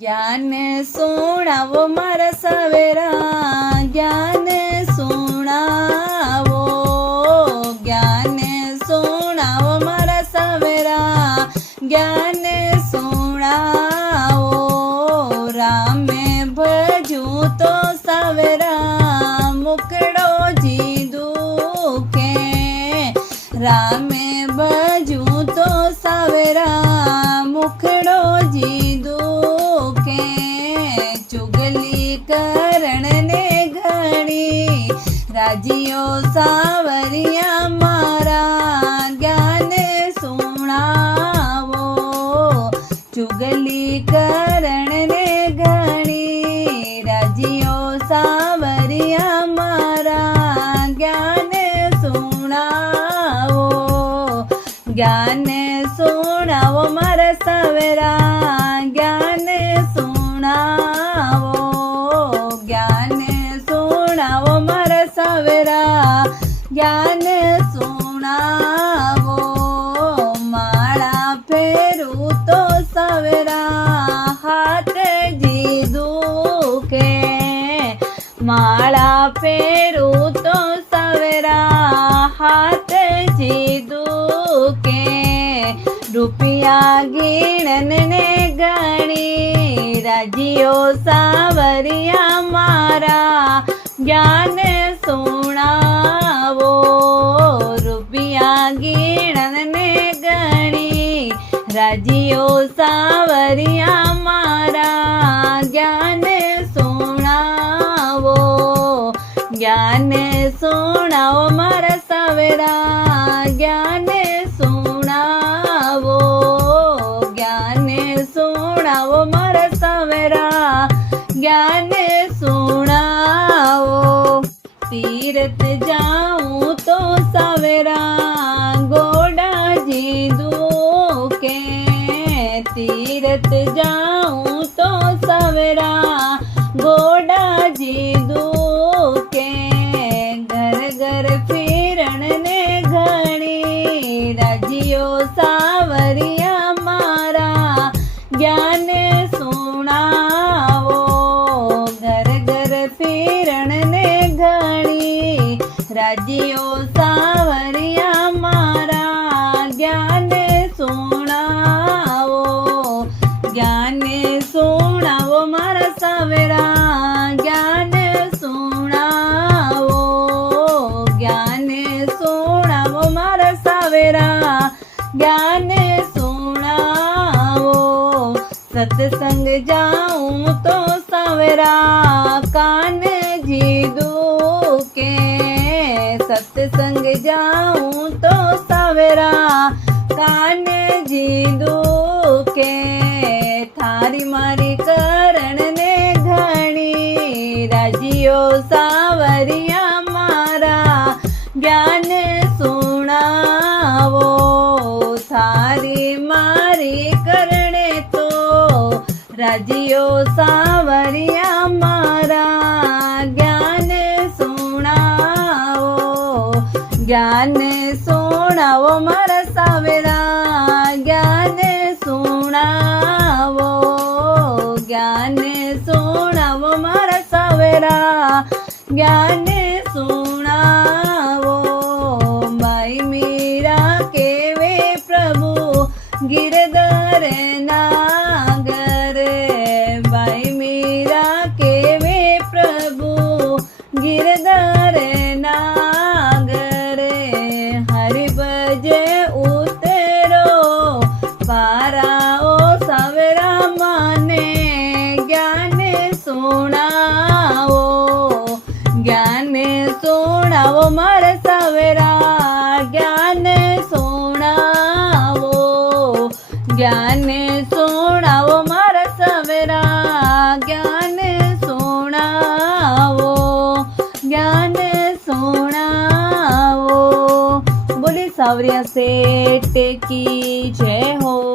ज्ञान सुनावो मारा सवेरा, ज्ञान सुनावो, ज्ञान सुनावो मारा सवेरा, ज्ञान सुनावो। रामे भजू तो सवेरा, मुकड़ो जी दुखे। रामे भजू तो सवेरा, मुकड़ो जी दुखे। चुगली करण ने घणी, राजियो सावरिया मारा, ज्ञान सुनावो। चुगली करण ने घणी, राजियो सावरिया मारा, ज्ञान सुनावो। ज्ञान सुनावो मारा सवेरा, ज्ञान सुनावो। ज्ञान सुनावो मारा सवेरा, ज्ञान सुनावो। माळा फेरू तो सवेरा, हाथ जी दुखे। माळा फेरू तो सवेरा, हाथ जी दुखे। रुपया गीणन ने घणी, राजियो सावरिया मारा, ज्ञान सुनावो। रुपया गीणन ने घणी, राजियो सावरिया मारा, ज्ञान सुनावो। ज्ञान सुनावो मारा सवेरा, ज्ञान सुनावो। ज्ञान सुनावो मारा सवेरा, ज्ञान सुनावो। तीरथ जाऊं तो सवेरा, गोडा जी दुखे। तीरथ जाऊं तो सवेरा, गोडा जी दुखे। घर घर फिरण ने घणी, राजियो सावरिया मारा, ज्ञान सुनावो। घर घर फिरण ने घणी, राजियो सावरिया मारा, ज्ञान सुनावो। ज्ञान सुनावो मारा सवेरा, ज्ञान सुनावो। ज्ञान सुनावो मारा सवेरा, ज्ञान सुनावो। सत्संग जाऊं तो सवेरा, कान जी दुखे। सत्संग जाऊं तो सवेरा, कान जी दुखे। थारी मारी करण ने घणी, राजियो सावरिया मारा, ज्ञान सुनावो। थारी मारी करणे तो, राजियो सावरिया मारा, ज्ञान सुनावो। ज्ञान सुनावो मारा सवेरा, ज्ञान सुनावो। ज्ञान सुनावो मारा सवेरा, ज्ञान सुनावो। माई मीरा केवे प्रभु, गिरधर नागर। माई मीरा केवे प्रभु, गिरधर नागर। हरि बजे उतरो, पाराओ सवेरा माने, ज्ञान सुनावो। ज्ञान सुनावो मारा सवेरा, ज्ञान सुनावो। ज्ञान सुनावो मारा सवेरा, ज्ञान सुनावो। ज्ञान सुनावो। बोले सावरिया सेठ की जय हो।